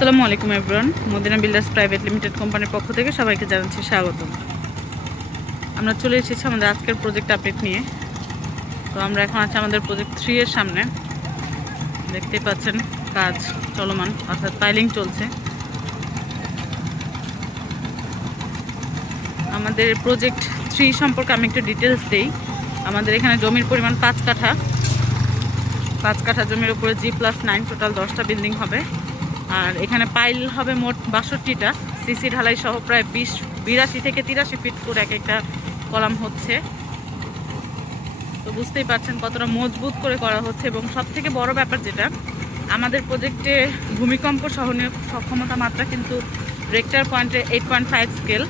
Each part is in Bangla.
আসসালামু আলাইকুম everyone. Madina builders private limited কোম্পানির পক্ষ থেকে সবাইকে জানাচ্ছি স্বাগতম। আমরা চলে এসেছি আমাদের আজকের প্রজেক্ট আপডেট নিয়ে। তো আমরা এখন আছি আমাদের প্রজেক্ট 3 এর সামনে। দেখতেই পাচ্ছেন কাজ চলমান, অর্থাৎ পাইলিং চলছে। আমাদের প্রজেক্ট 3 সম্পর্কে আমি একটু ডিটেলস দিই। আমাদের এখানে জমির পরিমাণ 5 কাঠা। 5 কাঠা জমির উপরে G+9 টোটাল 10টা বিল্ডিং হবে। আর এখানে পাইল হবে মোট 62টা, সিসি ঢালাই সহ প্রায় 82 থেকে 83 ফিট করে এক একটা কলাম হচ্ছে। তো বুঝতেই পারছেন কতটা মজবুত করে করা হচ্ছে। এবং সবথেকে বড় ব্যাপার যেটা, আমাদের প্রজেক্টে ভূমিকম্প সহনীয় সক্ষমতা মাত্রা কিন্তু রেক্টার পয়েন্টে 8.5 স্কেল।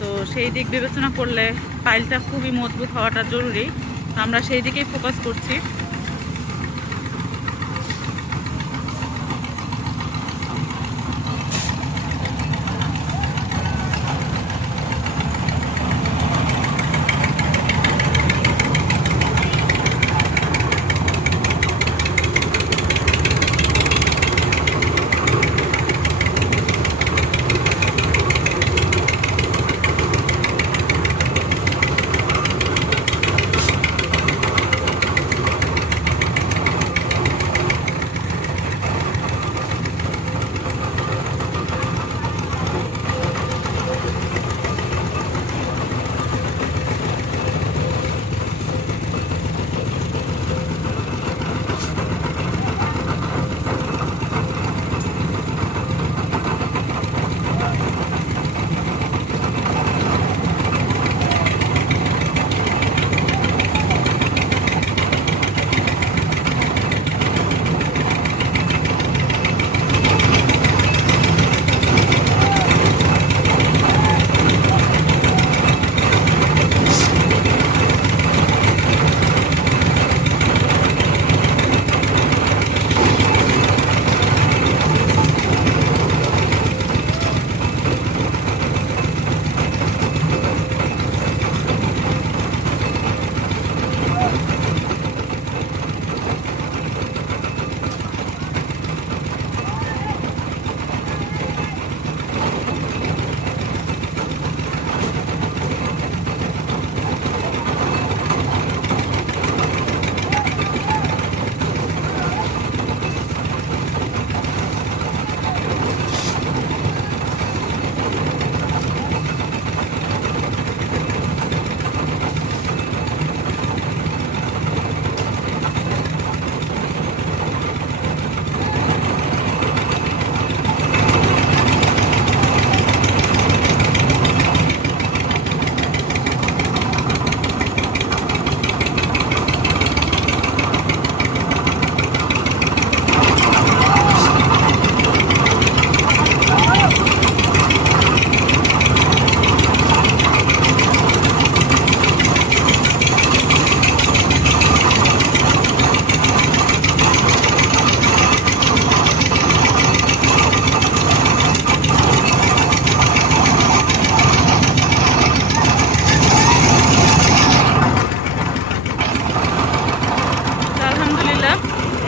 তো সেই দিক বিবেচনা করলে পাইলটা খুবই মজবুত হওয়াটা জরুরি। তো আমরা সেই দিকেই ফোকাস করছি।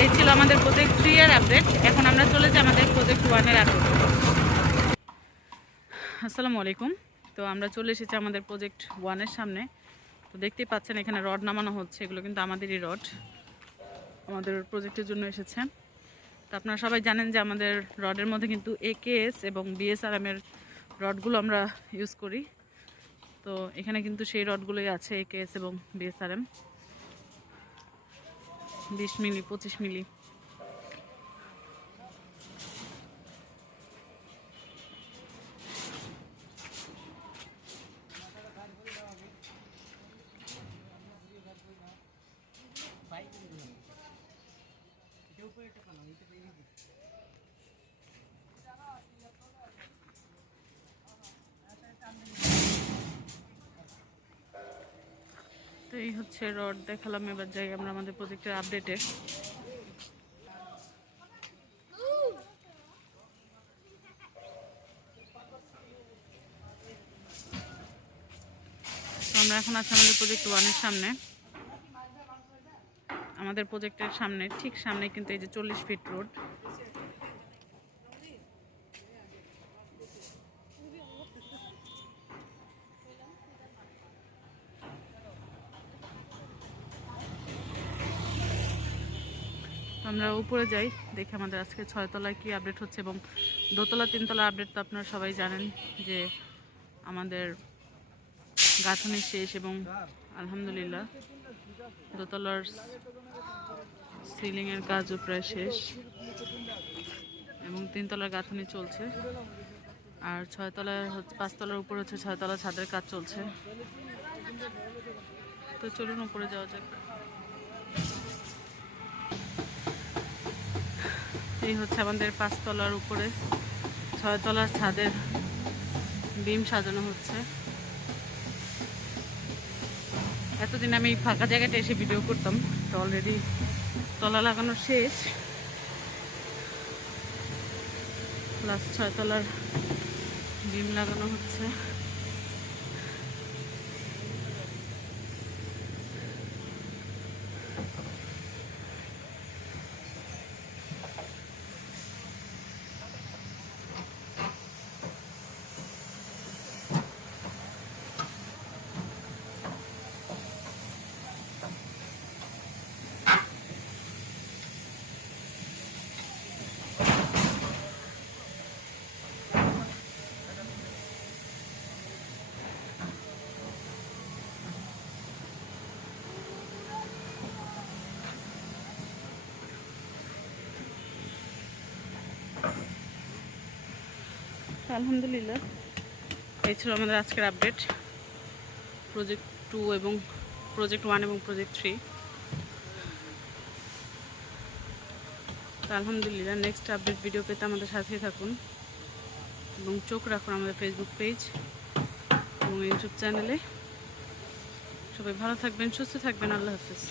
এই ছিল আমাদের প্রজেক্ট 3 এর আপডেট। এখন আমরা চলে যাই আমাদের প্রজেক্ট 1 এর আপডেট। আসসালামু আলাইকুম। তো আমরা চলে এসেছি আমাদের প্রজেক্ট 1 এর সামনে। তো দেখতেই পাচ্ছেন এখানে রড নামানো হচ্ছে। এগুলো কিন্তু আমাদেরই রড, আমাদের প্রজেক্টের জন্য এসেছে। তো আপনারা সবাই জানেন যে আমাদের রডের মধ্যে কিন্তু AKS এবং BSRM এর রডগুলো আমরা ইউজ করি। তো এখানে কিন্তু সেই রডগুলোই আছে, AKS এবং BSRM 20 মিলি 25 মিলি। তো এই হচ্ছে রড দেখালাম। এবার যাই আমরা আমাদের প্রজেক্টের আপডেটে। তো আমরা এখন আছি আমাদের প্রজেক্ট 1 এর সামনে। আমাদের প্রজেক্টের সামনে ঠিক সামনে কিন্তু এই যে 40 ফিট রোড। আমরা উপরে যাই, দেখি আমাদের আজকে 6 তলায় কি আপডেট হচ্ছে, এবং দোতলা 3 তলা আপডেট তো আপনারা সবাই জানেন যে আমাদের গাঁথনি শেষ, এবং আলহামদুলিল্লাহ দোতলার সিলিংয়ের কাজও প্রায় শেষ, এবং 3 তলার গাঁথনি চলছে। আর 6 তলার 5 তলার উপর হচ্ছে 6 তলা ছাদের কাজ চলছে। তো চলুন উপরে যাওয়া যাক। এই হচ্ছে আমাদের 5 তলার উপরে 6 তলার ছাদের বিম সাজানো হচ্ছে। এতদিন আমি ফাঁকা জায়গাটা এসে ভিডিও করতাম, তো অলরেডি তলা লাগানো শেষ, প্লাস 6 তলার বিম লাগানো হচ্ছে। আলহামদুলিল্লাহ এই ছিল আমাদের আজকের আপডেট প্রজেক্ট 2 এবং প্রজেক্ট 1 এবং প্রজেক্ট 3। তো আলহামদুলিল্লাহ নেক্সট আপডেট ভিডিও পেতে আমাদের সাথেই থাকুন, এবং চোখ রাখুন আমাদের ফেসবুক পেজ এবং ইউটিউব চ্যানেলে। সবাই ভালো থাকবেন, সুস্থ থাকবেন। আল্লাহ হাফেজ।